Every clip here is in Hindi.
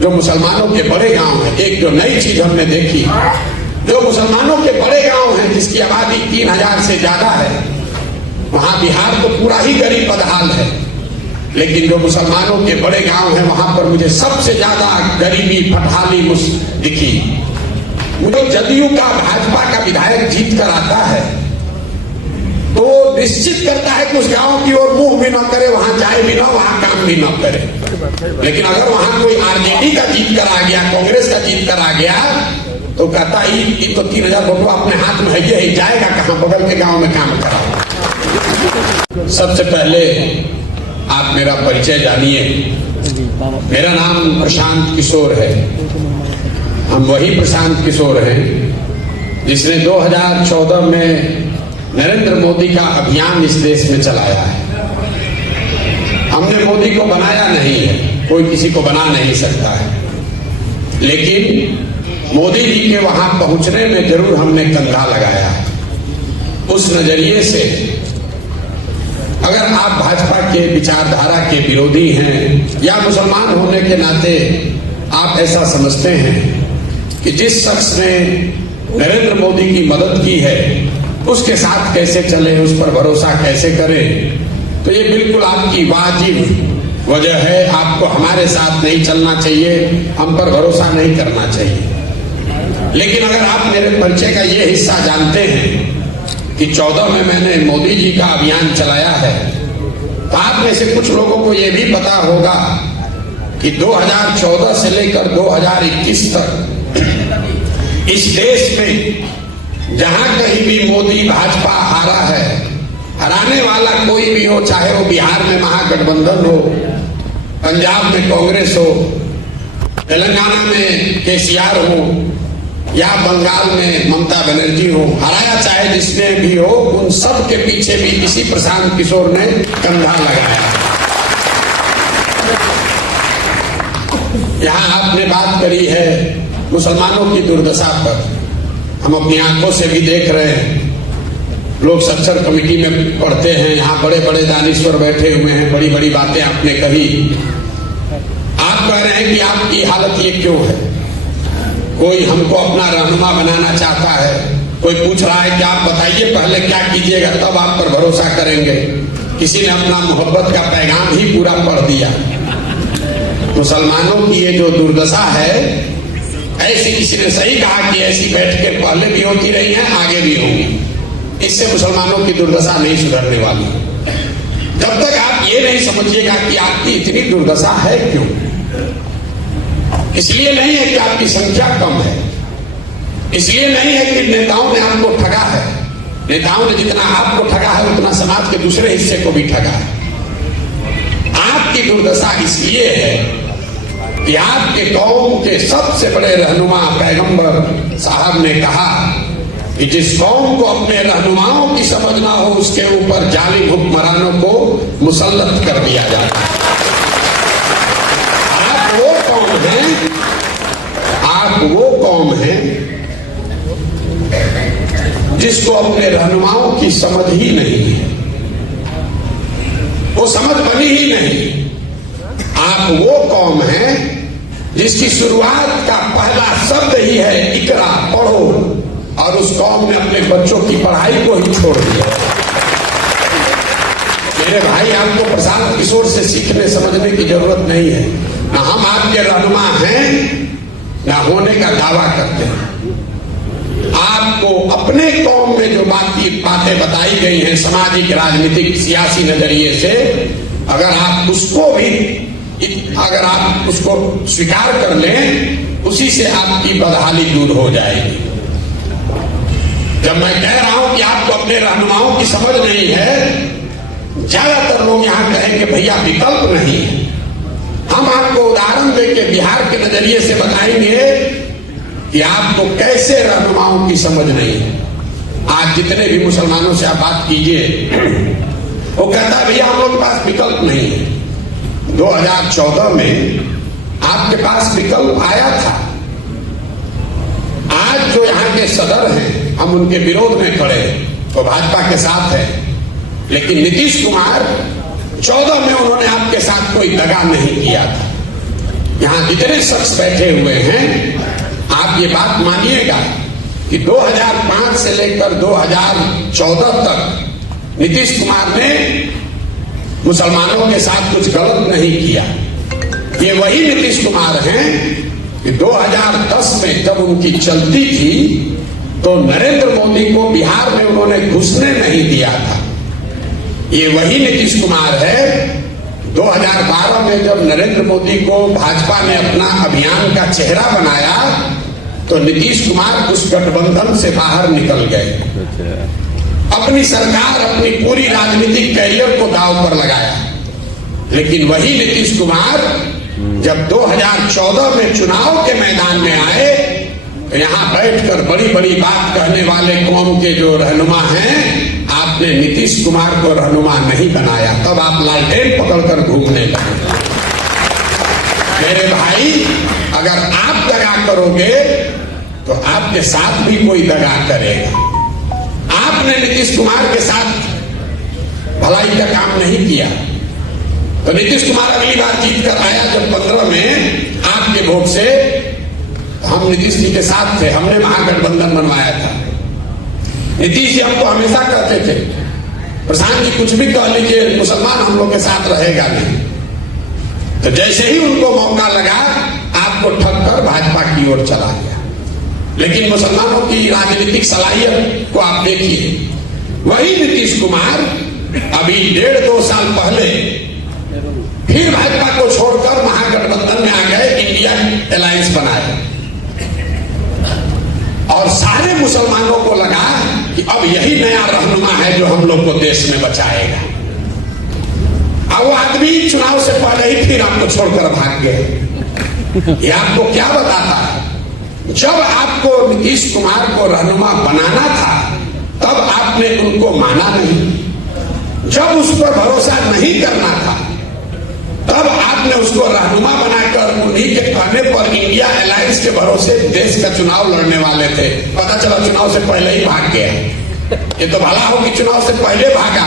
जो मुसलमानों के बड़े गांव हैं, एक जो नई चीज हमने देखी, जो मुसलमानों के बड़े गांव हैं जिसकी आबादी 3000 से ज्यादा है, वहां बिहार तो पूरा ही गरीब बदहाल है, लेकिन जो मुसलमानों के बड़े गांव हैं वहां पर मुझे सबसे ज्यादा गरीबी फटहाली दिखी। मुझे जदयू का भाजपा का विधायक जीत कर आता है तो निश्चित करता है कि उस गांव की ओर मुंह भी न करे, वहां जाए भी ना, वहां काम भी न करे। लेकिन अगर वहां कोई आरजेडी का जीत कर आ गया, कांग्रेस का जीत कर आ गया, तो कहता ही तो 3000 वोट अपने हाथ में है, ही जाएगा कहां, बगल के गांव में काम करा। सबसे पहले आप मेरा परिचय जानिए। मेरा नाम प्रशांत किशोर है। हम वही प्रशांत किशोर हैं जिसने 2014 में नरेंद्र मोदी का अभियान इस देश में चलाया है। हमने मोदी को बनाया नहीं है, कोई किसी को बना नहीं सकता है, लेकिन मोदी जी के वहां पहुंचने में जरूर हमने कंधा लगाया है। उस नजरिए से अगर आप भाजपा के विचारधारा के विरोधी हैं या मुसलमान होने के नाते आप ऐसा समझते हैं कि जिस शख्स ने नरेंद्र मोदी की मदद की है उसके साथ कैसे चले, उस पर भरोसा कैसे करें, तो ये बिल्कुल आपकी वाजिब वजह है। आपको हमारे साथ नहीं चलना चाहिए, हम पर भरोसा नहीं करना चाहिए। लेकिन अगर आप मेरे परिचय का ये हिस्सा जानते हैं कि 14 में मैंने मोदी जी का अभियान चलाया है, तो आप में से कुछ लोगों को यह भी पता होगा कि 2014 से लेकर 2021 तक इस देश में जहां कहीं भी मोदी भाजपा हारा है, हराने वाला कोई भी हो, चाहे वो बिहार में महागठबंधन हो, पंजाब में कांग्रेस हो, तेलंगाना में केसीआर हो या बंगाल में ममता बनर्जी हो, हराया चाहे जिसने भी हो, उन सब के पीछे भी इसी प्रशांत किशोर ने कंधा लगाया। यहां आपने बात करी है मुसलमानों की दुर्दशा पर, हम अपनी आंखों से भी देख रहे हैं। लोग सक्षर कमेटी में पढ़ते हैं, यहाँ बड़े बड़े दानिश्वर बैठे हुए हैं, बड़ी बड़ी बातें आपने कही। आप कह रहे हैं कि आपकी हालत ये क्यों है, कोई हमको अपना रहनुमा बनाना चाहता है, कोई पूछ रहा है कि आप बताइए पहले क्या कीजिएगा तब आप पर भरोसा करेंगे। किसी ने अपना मोहब्बत का पैगाम ही पूरा पढ़ दिया। मुसलमानों की ये जो दुर्दशा है, ऐसी किसी ने सही कहा कि ऐसी बैठकें पहले भी होती रही हैं, आगे भी होंगी। इससे मुसलमानों की दुर्दशा नहीं सुधरने वाली। जब तक आप ये नहीं समझिएगा कि आपकी इतनी दुर्दशा है क्यों, इसलिए नहीं है कि आपकी संख्या कम है, इसलिए नहीं है कि नेताओं ने आपको ठगा है। नेताओं ने जितना आपको ठगा है उतना समाज के दूसरे हिस्से को भी ठगा है। आपकी दुर्दशा इसलिए है कि आपके कौम के सबसे बड़े रहनुमा पैगंबर साहब ने कहा कि जिस कौम को अपने रहनुमाओं की समझ ना हो उसके ऊपर जालिम हुक्मरानों को मुसल्लत कर दिया जाता है। आप वो कौम हैं जिसको अपने रहनुमाओं की समझ ही नहीं है, वो समझ बनी ही नहीं। आप वो कौम हैं जिसकी शुरुआत का पहला शब्द ही है इकरा, पढ़ो, और उस कौम ने अपने बच्चों की पढ़ाई को ही छोड़ दिया। मेरे भाई, आपको प्रशांत किशोर से सीखने समझने की जरूरत नहीं है। ना हम आपके रहनुमा हैं ना होने का दावा करते हैं। आपको अपने कौम में जो बातें बताई गई हैं सामाजिक, राजनीतिक, सियासी नजरिए से, अगर आप उसको स्वीकार कर लें, उसी से आपकी बदहाली दूर हो जाएगी। जब मैं कह रहा हूं कि आपको अपने रहनुमाओं की समझ नहीं है, ज्यादातर लोग यहां कहेंगे भैया विकल्प नहीं है। हम आपको उदाहरण देके बिहार के नजरिए से बताएंगे कि आपको कैसे रहनुमाओं की समझ नहीं है। आज जितने भी मुसलमानों से आप बात कीजिए, वो कहता है भैया हम लोग के पास विकल्प नहीं है। 2014 में आपके पास विकल्प आया था। आज जो यहाँ के सदर हैं, हम उनके विरोध में खड़े हैं, तो भाजपा के साथ है, लेकिन नीतीश कुमार 14 में उन्होंने आपके साथ कोई दगा नहीं किया था। यहां जितने शख्स बैठे हुए हैं, आप ये बात मानिएगा कि 2005 से लेकर 2014 तक नीतीश कुमार ने मुसलमानों के साथ कुछ गलत नहीं किया। ये वही नीतीश कुमार हैं कि 2010 में जब उनकी चलती थी तो नरेंद्र मोदी को बिहार में उन्होंने घुसने नहीं दिया था। ये वही नीतीश कुमार है 2012 में जब नरेंद्र मोदी को भाजपा ने अपना अभियान का चेहरा बनाया तो नीतीश कुमार उस गठबंधन से बाहर निकल गए, अपनी सरकार, अपनी पूरी राजनीतिक कैरियर को दांव पर लगाया। लेकिन वही नीतीश कुमार जब 2014 में चुनाव के मैदान में आए तो यहां बैठकर बड़ी बड़ी बात कहने वाले कौम के जो रहनुमा हैं, आपने नीतीश कुमार को रहनुमा नहीं बनाया, तब आप लालटेन पकड़कर घूमने लगे। मेरे भाई, अगर आप दगा करोगे तो आपके साथ भी कोई दगा करेगा। आपने नीतीश कुमार के साथ भलाई का काम नहीं किया तो नीतीश कुमार अगली बार जीत कर आया जब 15 में आपके वोट से, हम नीतीश जी के साथ थे, हमने महागठबंधन बनवाया था। नीतीश जी हमको हमेशा कहते थे, प्रशांत जी कुछ भी कह लीजिए, मुसलमान हम लोग के साथ रहेगा नहीं। तो जैसे ही उनको मौका लगा, आपको ठग कर भाजपा की ओर चला गया। लेकिन मुसलमानों की राजनीतिक सलाहियत को आप देखिए, वही नीतीश कुमार अभी 1.5-2 साल पहले फिर भाजपा को छोड़कर महागठबंधन में आ गए, इंडिया अलायंस बनाए और सारे मुसलमानों को लगा कि अब यही नया रहनुमा है जो हम लोग को देश में बचाएगा। अब वो आदमी चुनाव से पहले ही फिर आपको छोड़कर भाग गए। ये आपको क्या बताता है? जब आपको नीतीश कुमार को रहनुमा बनाना था तब आपने उनको माना नहीं। जब उस पर भरोसा नहीं करना था तब आपने उसको रहनुमा बनाकर उन्हीं के कहने पर इंडिया अलायंस के भरोसे देश का चुनाव लड़ने वाले थे। पता चला चुनाव से पहले ही भाग गया। ये तो भला हो कि चुनाव से पहले भागा,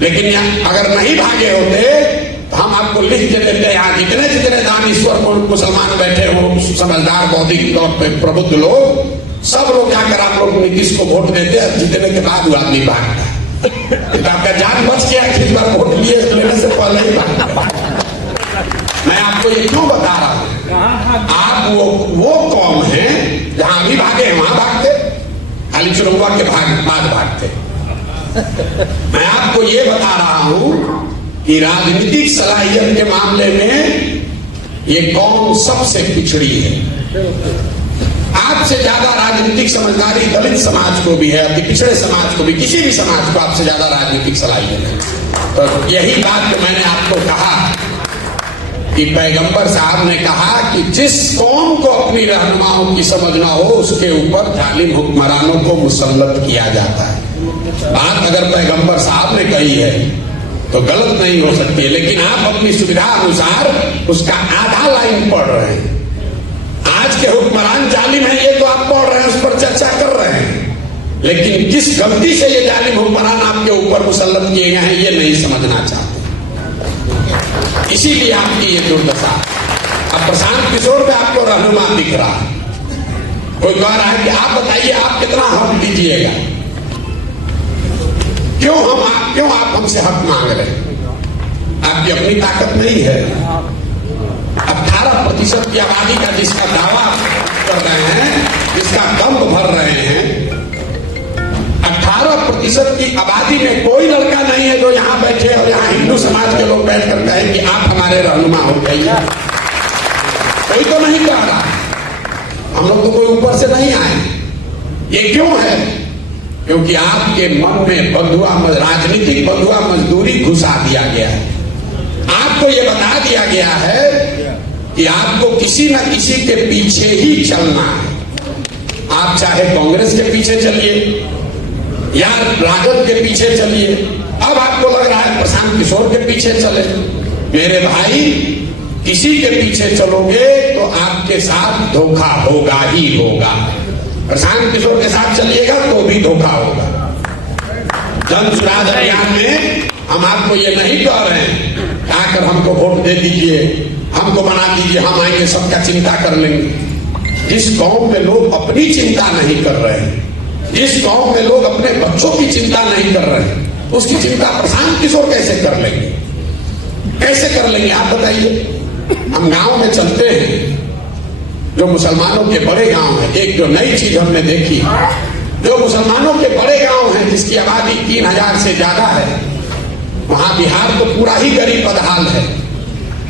लेकिन अगर नहीं भागे होते तो हम आपको लिख के देते, यहाँ जितने जितने दानीश्वर को मुसलमान बैठे हो, समझदार बौद्धिक तौर पर प्रबुद्ध लोग, सब लोग जाकर आप लोग नीतीश को वोट देते, जीतने के बाद वो आदमी भागता। तो आपका जान बच गया, किस बार वोट लिए लेने से पहले ही भागता। मैं आपको ये क्यों बता रहा हूं? आप वो कौम है जहां अभी भागे हैं वहां भागते, खाली चुनाव के बाद भागते। मैं आपको ये बता रहा हूं कि राजनीतिक सलाहियत के मामले में ये कौम सबसे पिछड़ी है। आपसे ज्यादा राजनीतिक समझदारी दलित समाज को भी है, अति पिछड़े समाज को भी, किसी भी समाज को आपसे ज्यादा राजनीतिक सलाहियत है। तो यही बात मैंने आपको कहा कि पैगंबर साहब ने कहा कि जिस कौम को अपनी रहनुमाओं की समझ ना हो उसके ऊपर जालिम हुक्मरानों को मुसल्लत किया जाता है। बात अगर पैगंबर साहब ने कही है तो गलत नहीं हो सकती है, लेकिन आप अपनी सुविधा अनुसार उसका आधा लाइन पढ़ रहे हैं। आज के हुक्मरान जालिम है ये तो आप पढ़ रहे हैं, उस पर चर्चा कर रहे हैं, लेकिन किस गलती से ये जालिम हुक्मरान आपके ऊपर मुसल्लत किए गए हैं ये नहीं समझना चाहते। इसीलिए आपकी ये दुर्दशा। अब प्रशांत किशोर पे आपको रहनुमा दिख रहा है, कोई कह रहा है कि आप बताइए आप कितना हक दीजिएगा, क्यों आप हमसे हक मांग रहे हैं? आपकी अपनी ताकत नहीं है। 18% की आबादी का जिसका दावा कर रहे हैं, जिसका दम भर रहे हैं, 18% की आबादी में कोई लड़का नहीं है जो यहां बैठे और यहां हिंदू समाज के लोग बैठ कर कहें कि आप हमारे रहनुमा हो जाइए। कोई तो नहीं कह रहा। हम लोग तो कोई ऊपर से नहीं आए। ये क्यों है? क्योंकि आपके मन में राजनीतिक बंधुआ मजदूरी घुसा दिया गया है। आपको ये बता दिया गया है कि आपको किसी न किसी के पीछे ही चलना है। आप चाहे कांग्रेस के पीछे चलिए या राजद के पीछे चलिए, अब आपको लग रहा है प्रशांत किशोर के पीछे चले। मेरे भाई, किसी के पीछे चलोगे तो आपके साथ धोखा होगा ही होगा। प्रशांत किशोर के साथ चलिएगा तो भी धोखा होगा। जन सुराज अभियान में हम आपको ये नहीं कह रहे हैं आकर हमको वोट दे दीजिए, हमको बना दीजिए, हम आएंगे सबका चिंता कर लेंगे। जिस गांव में लोग अपनी चिंता नहीं कर रहे हैं, जिस गांव में लोग अपने बच्चों की चिंता नहीं कर रहे हैं, उसकी चिंता प्रशांत किशोर कैसे कर लेंगे? कैसे कर लेंगे आप बताइए? हम गांव में चलते हैं, जो मुसलमानों के बड़े गांव हैं, एक जो नई चीज हमने देखी, जो मुसलमानों के बड़े गांव हैं जिसकी आबादी 3000 से ज्यादा है, वहां बिहार तो पूरा ही गरीब बदहाल है,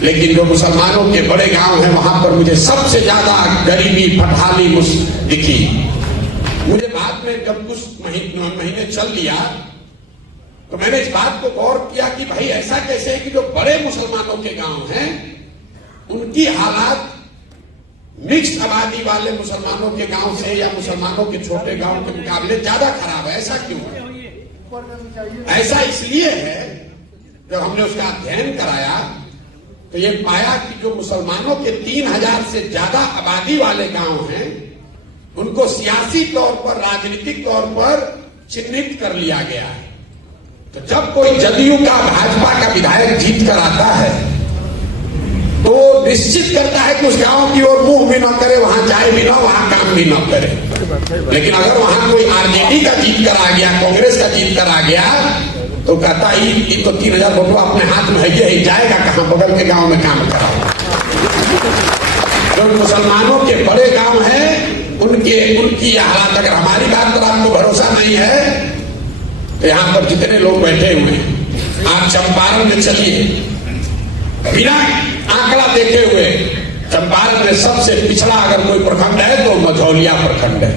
लेकिन जो मुसलमानों के बड़े गांव हैं वहां पर मुझे सबसे ज्यादा गरीबी फटहाली दिखी। मुझे बाद में जब कुछ महीने चल लिया तो मैंने इस बात को गौर किया कि भाई ऐसा कैसे है कि जो बड़े मुसलमानों के गांव हैं उनकी हालात मिक्स आबादी वाले मुसलमानों के गांव से या मुसलमानों के छोटे गांव के मुकाबले ज्यादा खराब है। ऐसा क्यों है? ऐसा इसलिए है, जब हमने उसका अध्ययन कराया तो ये पाया कि जो मुसलमानों के 3000 से ज्यादा आबादी वाले गांव हैं उनको सियासी तौर पर, राजनीतिक तौर पर चिन्हित कर लिया गया है। तो जब कोई जदयू का, भाजपा का विधायक जीत कर आता है तो निश्चित करता है कि उस गांव की ओर मुंह भी न करे, वहां जाए भी ना, वहां काम भी न करे। लेकिन अगर वहां कोई आरजेडी का जीत कर आ गया, कांग्रेस का जीत कर आ गया, तो कहता ही तो 3000 वोट अपने हाथ में है, ये जाएगा कहां? बगल के गांव में काम करा। जो मुसलमानों के बड़े गांव हैं उनकी हालात, अगर हमारी बात पर आपको भरोसा नहीं है तो यहां पर जितने लोग बैठे हुए हैं, आप चंपारण में चलिए, बिना आंकड़ा देखे हुए चंपारण में सबसे पिछड़ा अगर कोई प्रखंड है तो मझौलिया प्रखंड है,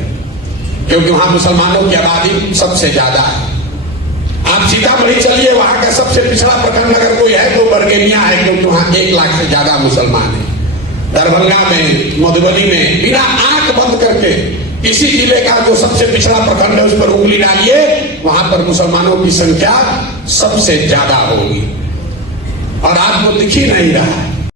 क्योंकि वहां मुसलमानों की आबादी सबसे ज्यादा है। आप सीतामढ़ी चलिए, वहां का सबसे पिछड़ा प्रखंड अगर कोई है तो बरगेनिया है, क्योंकि वहां 1 लाख से ज्यादा मुसलमान है। दरभंगा में, मधुबनी में, बिना आंख बंद करके किसी जिले का जो सबसे पिछड़ा प्रखंड है उस पर उंगली डालिए, वहां पर मुसलमानों की संख्या सबसे ज्यादा होगी। और आपको दिख ही नहीं रहा है।